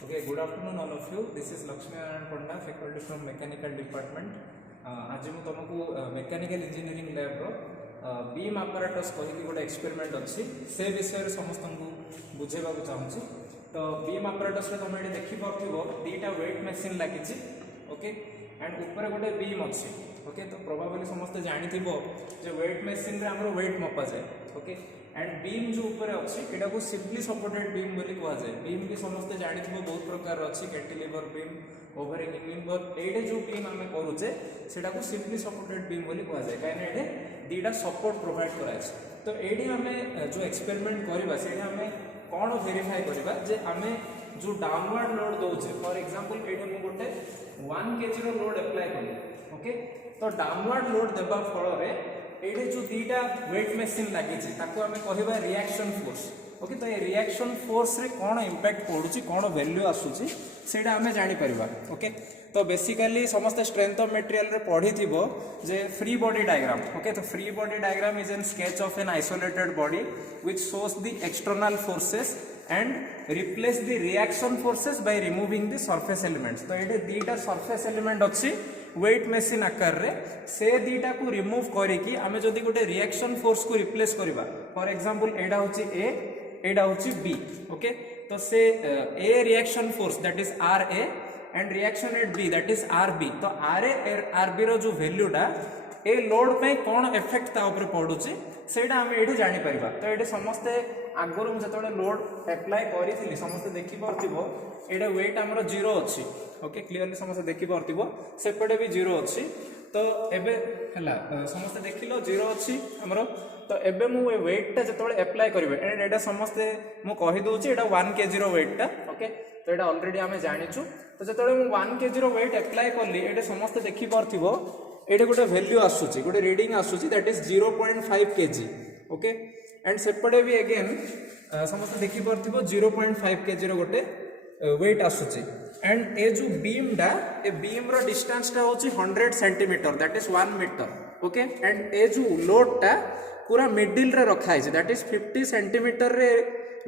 Okay, good afternoon all of you. This is Lakshmi Narayan Panda, faculty from Mechanical Department. आज मैं तुमको mechanical engineering lab beam apparatus कहीकि गोटे experiment अच्छी से विषय समस्त बुझेबा चाहूँगी। तो बीम apparatus तुम ये देखिपो दीटा वेट मशीन लगी ओके एंड ऊपर गोटे बीम अच्छी ओके। तो प्रोबेबली समस्त जानी जो वेट मशीन रे हमरो वेट मपा जाए ओके एंड बीम जो ऊपर अच्छी एटा को सिंपली सपोर्टेड बीम बोली कहा जाए। बीम भी समस्त जानी बहुत प्रकार अच्छी cantilever beam overhanging beam but एडे जो बीम आम करुचे सेटा को सिंपली सपोर्टेड बीम बोली कहा जाए कहीं एडे दीटा सपोर्ट प्रोवाइड कराए। तो एडी आम जो एक्सपेरिमेंट करवा से आम कौन वेरीफाई करवा जे आम जो डाउनवर्ड लोड दौचे फॉर एग्जांपल ये मुझे गोटे 1 kg लोड अप्लाई कली ओके। तो डाउनवर्ड लोड देबा फल ये जो दीटा वेट मशीन लगी आम कह रिएक्शन फोर्स ओके। तो ये रिएक्शन फोर्स रे कौन इंपैक्ट पड़ुची कौन वैल्यू आसूची सेटा आम जापर ओके। तो बेसिकली समस्त स्ट्रेंथ ऑफ मटेरियल रे पढ़ी थी जे फ्री बॉडी डायग्राम ओके। तो free body diagram is an sketch of an isolated body which shows the external forces and replace the reaction forces by removing the surface elements. तो ये दीटा surface element अच्छी weight machine आकार रे से दीटा को remove करिकी आमे जदी गोटे रिएक्शन फोर्स को रिप्लेस करबा फॉर एग्जांपल एडा होची ए एडा होची बी ओके। तो से A reaction force that is R A and reaction at B that is R B. तो आर ए आर बी रो जो वैल्यूटा ए लोड पे कौन इफेक्ट ता ऊपर पड़ुची सेटा आमे एठी जानि परिबा। तो एठी समस्ते आगरो मु जतले लोड अप्लाई करिथिली समस्ते देखि परथिबो एटा वेट हमरो 0 अछि ओके। क्लियरली समस्ते देखि परथिबो सेपटे भी 0 अछि। तो एबे हला समस्ते देखिलो 0 अछि हमरो। तो एबे मु वेट ता जतले अप्लाई करिवे एंड एटा समस्ते मु कहि दोछि एटा 1 kg रो वेट ता ओके। तो एटा ऑलरेडी आमे जानिछु। तो जतले मु 1 kg रो वेट अप्लाई करली एटा समस्ते देखि परथिबो एटे गोटे वैल्यू आसुची गोटे रीडिंग आसुची that is 0.5 kg okay. And सेपटे भी अगेन समस्त देखि परथिबो 0.5 kg रो गोटे वेट आसुची एंड ए जो बीम डा ए बीम रो डिस्टेंस टा होची 100 centimetre that is 1 metre okay. And ए जो लोड टा पूरा मिडिल रे रखा है दैट इज 50 सेंटीमीटर रे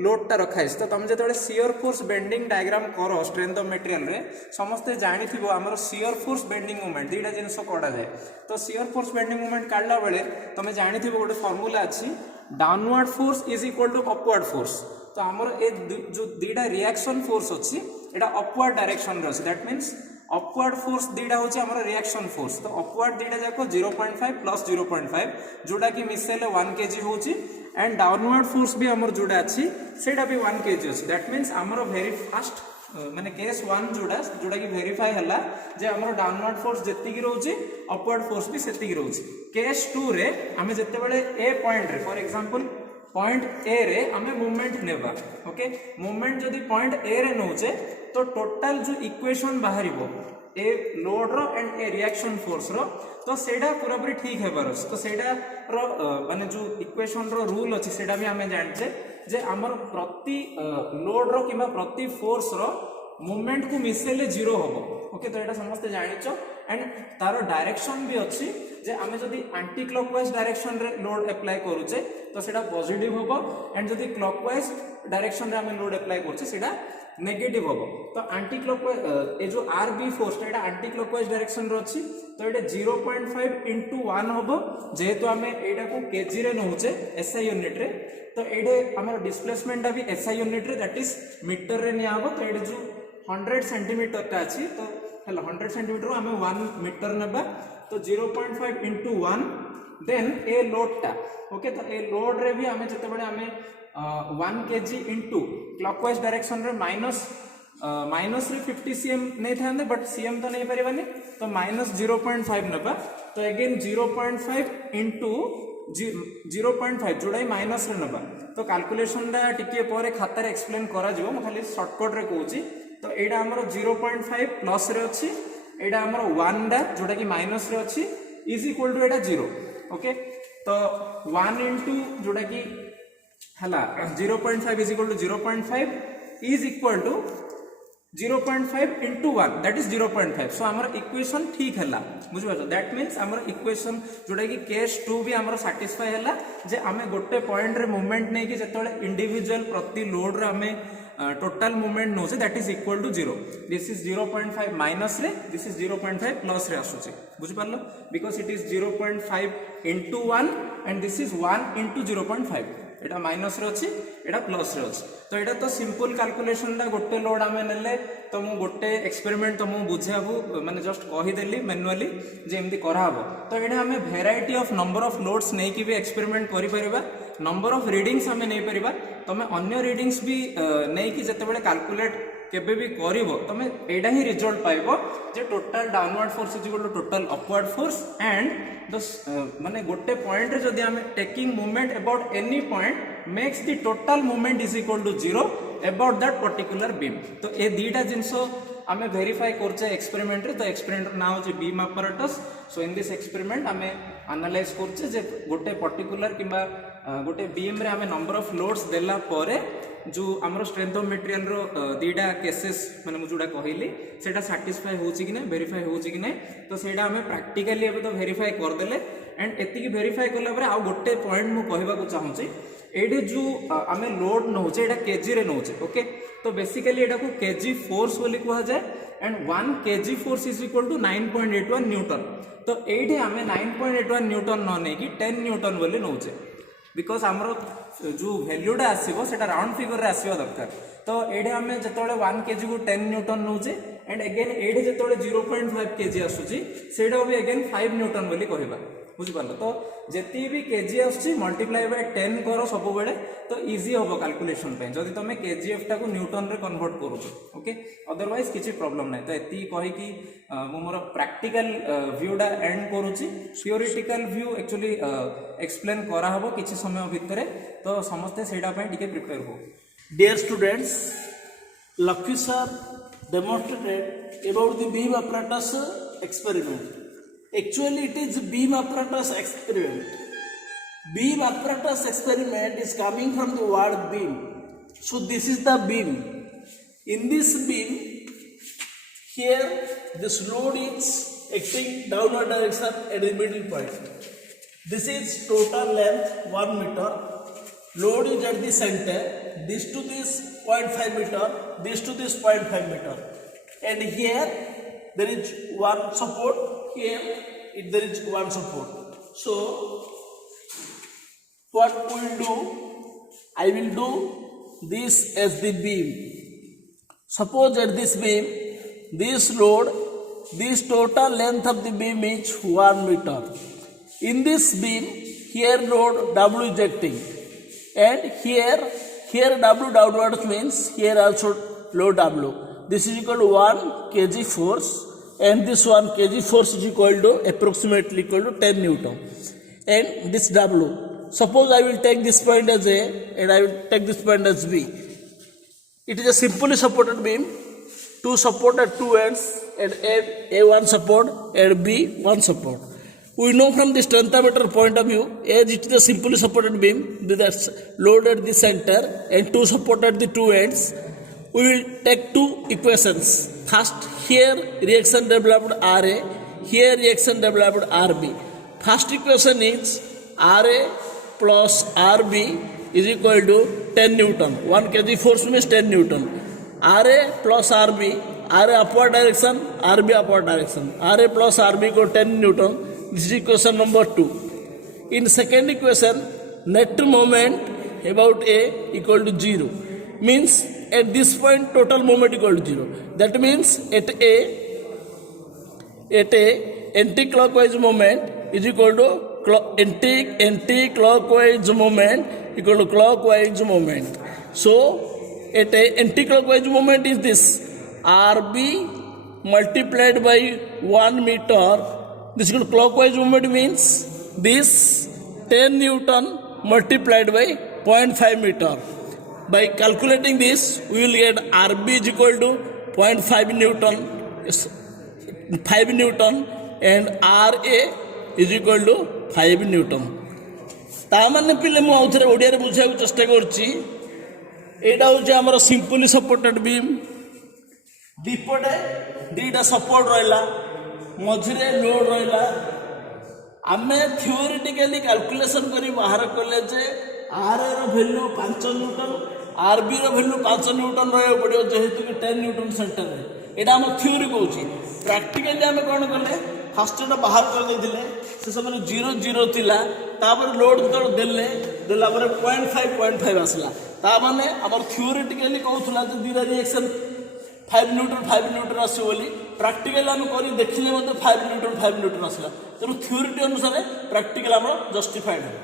लोड टा रखा है। तो तुम जो शियर फोर्स बेंडिंग डायग्राम करो स्ट्रेंथ ऑफ मटेरियल रे समस्ते जानी थी आमर शियर फोर्स बेंडिंग मूवमेंट दीटा जिनस कड़ा जाए। तो शियर फोर्स बेंडिंग मूवमेंट काढ़ला बेले तुम जानी थी गोटे फॉर्मूला अच्छी downward force is equal to upward force. तो आमर ए जो दीटा रिएक्शन फोर्स अच्छी एटा अपवर्ड डायरेक्शन रे अछि दैट मींस अपवर्ड फोर्स दीटा होची हमर रिएक्शन फोर्स। तो अपवर्ड दीटा जाको 0.5 प्लस 0.5 जोटा कि मिसेले 1 kg होची एंड डाउनवर्ड फोर्स भी हमर जोड़ा अछि सेटा भी 1 kg अछि दैट मींस हमर वेरी फास्ट माने केस 1 जोड़ा कि वेरीफाई हला जे हमर डाउनवर्ड फोर्स जति कि रहउची अपवर्ड फोर्स भी सेति कि रहउची। केस 2 रे हमें जते बेले ए पॉइंट रे फॉर एग्जांपल पॉइंट ए रे हमें मूवमेंट नेबा ओके। मूवमेंट जदी पॉइंट ए रे नउचे तो टोटल जो इक्वेशन बाहरिबो ए लोड रो एंड ए रिएक्शन फोर्स रो तो सेटा पूरा पूरी ठीक हेबार। तो सेटा रो माने जो इक्वेशन रो रूल अछि सेटा भी हमें जानछे जे हमर प्रति लोड रो किबा प्रति फोर्स रो मूवमेंट को मिसेले 0 होबो ओके। तो एटा समस्त जानिचो एंड तारो डायरेक्शन भी अछि जे आमे जदी एंटी क्लॉकवाइज डायरेक्शन रे लोड अप्लाई करूचे तो सेटा पॉजिटिव होबो एंड जदी क्लॉकवाइज डायरेक्शन रे आमे लोड अप्लाई करछे सेटा नेगेटिव होबो। तो एंटी क्लॉकवाइज ए जो आरबी फोर्स एटा एंटी क्लॉकवाइज डायरेक्शन रो अछि तो एटा 0.5 * 1 होबो जेहेतु आमे एटा को केजी रे नहुचे एसआई यूनिट रे। तो एडे हमर डिस्प्लेसमेंट भी एसआई यूनिट रे दैट इज मीटर रे निया होबो। तो एडे जो 100 सेंटीमीटर ता अछि तो हला 100 सेंटीमीटर रो आमे 1 मीटर नेबा तो 0.5 * 1 देन ए लोड टा ओके। तो ए लोड रे भी आमे जते बडे आमे 1 kg इनटू क्लॉकवाइज डायरेक्शन रे माइनस रे 50 cm नहीं थांदे बट cm तो नहीं परिबानी तो -0.5 नेबा। तो अगेन 0.5 इनटू 0.5 जोड़ा माइनस रे नेबा। तो कैलकुलेशन टा टिके परे खाता रे एक्सप्लेन करा जिवो म खाली शॉर्टकट रे कहूची। तो एडा हमरो 0.5 प्लस रे अछि एडा हमरो 1 डा जोटा कि माइनस रे अछि इज इक्वल टू एडा 0 ओके। तो 1 इनटू जोटा कि हला 0.5 is equal to 0.5 is equal to 0.5 * 1 that is 0.5। So हमर इक्वेशन ठीक हला बुझ पाछो दैट मींस हमर इक्वेशन जोटा कि केस 2 भी हमर सैटिस्फाई हला जे हमें गोटे पॉइंट रे मूवमेंट नै कि जतले इंडिविजुअल प्रति लोड रे हमें टोटल मूवमेंट नौचे that is equal to 0. This is 0.5 minus रे, दिस इज 0.5 प्लस रे आसुची. बुझि पारलो because it is 0.5 into 1 and this is 1 into 0.5. Etah minus रे अछि, एटा प्लस रे अछि. तो एटा तो सिंपल कैलकुलेशन दा गोटे लोड आमे नेले तो मु गोटे एक्सपेरिमेंट तो मु बुझाबू माने जस्ट कहि देली मैनुअली जे एमदी करा हबो. तो एटा हमें variety of number of loads नै कि भी एक्सपेरिमेंट करि परिबा, नंबर ऑफ रीडिंग्स हमें नै परिबा. तमे अन्य रीडिंग्स भी नै कि जते बेले कैलकुलेट केबे भी करिवो तमे एडा ही रिजल्ट पाइबो जे total downward force is equal to total upward force and the माने गोटे पॉइंट रे जदी हमें taking movement about any point makes the total movement is equal to 0 about that particular beam. तो ए दीटा जिंसो आमे वेरीफाई करछे एक्सपेरिमेंट रे. तो एक्सपेरिमेंट नाम होचे beam apparatus. So in this experiment आमे एनालाइज करछे जे गोटे पर्टिकुलर किबा गोटे बीम रे आमे नंबर ऑफ लोड्स देला परे जो आमर स्ट्रेंथ ऑफ मटेरियल रो दीटा केसेस माने मु जोडा कहिली सेटा सैटिस्फाई होची कि नै वेरीफाई होची कि नै. तो सेटा हमें प्रैक्टिकली एबे तो वेरीफाई कर देले एंड एति की वेरीफाई करला परे आ गोटे पॉइंट मु कहबा को चाहूची. एडी जो आमे लोड नहोचे एटा केजी रे नहोचे. ओके तो बेसिकली एटा को केजी फोर्स बोली कहा जाय and 1 kg force is equal to 9.81 newton. तो एठी हमें 9.81 न्यूटन न नै कि 10 न्यूटन बोली नहोचे बिकॉज आमर जो वैल्यूटा आसो से राउंड फिगर आसवा दरकार. तो ये आम जो 1 केजी को 10 न्यूटन नौचे एंड अगेन ये जो 0.5 केजी आसूची से भी अगेन 5 न्यूटन बोली कहबा. बुझिपार. तो जी भी केजी आसूची मल्टीप्लाई बाय 10 कर सब बेले तो इजी हम कैलकुलेशन जदि तुम केजीएफ टाक न्यूटन रे कन्वर्ट करूछ. ओके अदरवाइज किसी प्रॉब्लम ना. तो ये कहीकि मोर प्रैक्टिकल व्यूटा एंड करुच्ची. थियोरिटिकल व्यू एक्चुअली एक्सप्लेन करा हबो किछि समय भितर. तो समस्ते सेटा पय टिके प्रिपेयर हो. Dear students, Lakshmi sir demonstrated about the beam apparatus experiment. Actually, it is beam apparatus experiment. Beam apparatus experiment is coming from the word beam. So this is the beam. In this beam, here this load is acting downward direction at the middle point. This is total length 1 meter. Load is at the center. This to this 0.5 meter. This to this 0.5 meter. And here there is one support. Here there is one support. So what we will do? I will do this as the beam. Suppose at this beam, this load, this total length of the beam is 1 meter. In this beam, here load W is acting, and here W downwards means here also load W. This is equal to 1 kg force, and this 1 kg force is equal to approximately equal to 10 Newton. And this W. Suppose I will take this point as A and I will take this point as B. It is a simply supported beam. Two support at two ends, and A one support and B one support. We know from the strengthometer point of view, as it is a simply supported beam, that's load at the center and two support at the two ends. We will take two equations. First, here reaction developed RA, here reaction developed RB. First equation is RA plus RB is equal to 10 Newton. 1 kg force means 10 Newton. RA plus RB, RA upward direction, RB upward direction. RA plus RB equal 10 Newton. This is equation number 2. In second equation, net moment about A equal to 0. Means at this point total moment equal to 0. That means at A anti-clockwise moment is equal to anti-clockwise moment equal to clockwise moment. So at a anti-clockwise moment is this RB multiplied by 1 meter. This is clockwise movement means this 10 Newton multiplied by 0.5 meter. By calculating this, we will get RB is equal to 0.5 Newton, 5 Newton, and RA is equal to 5 Newton. तामाने पिले मु आउथरे ओडिया रे बुझायକୁ चेष्टा करछि. एटा होछि हमर simply supported beam. दीपटे दीटा support रहला, मझिरे load रहला. आमे थियोरिटिकली कैलकुलेशन करी बाहर कले जे are row value 5 Newton RB row value 5 Newton रहा पड़ो जेहेतु कि 10 न्यूटन सेंटर में यहाँ आम थ्योरी कहूँ प्रैक्टिकली आम कौन कले फास्ट बाहर कर से समय 0 थिला तापर लोड जो देले देला पर 0.5 आसला ता माने आमर थ्योरेटिकली कहूला दीटा रिएक्शन 5 न्यूटन आसो बोली प्रैक्टिकल आम कर देखिले 5 न्यूटन आसला तेणु थ्योरीटी अनुसार प्रैक्टिकल आम जस्टिफाइड है।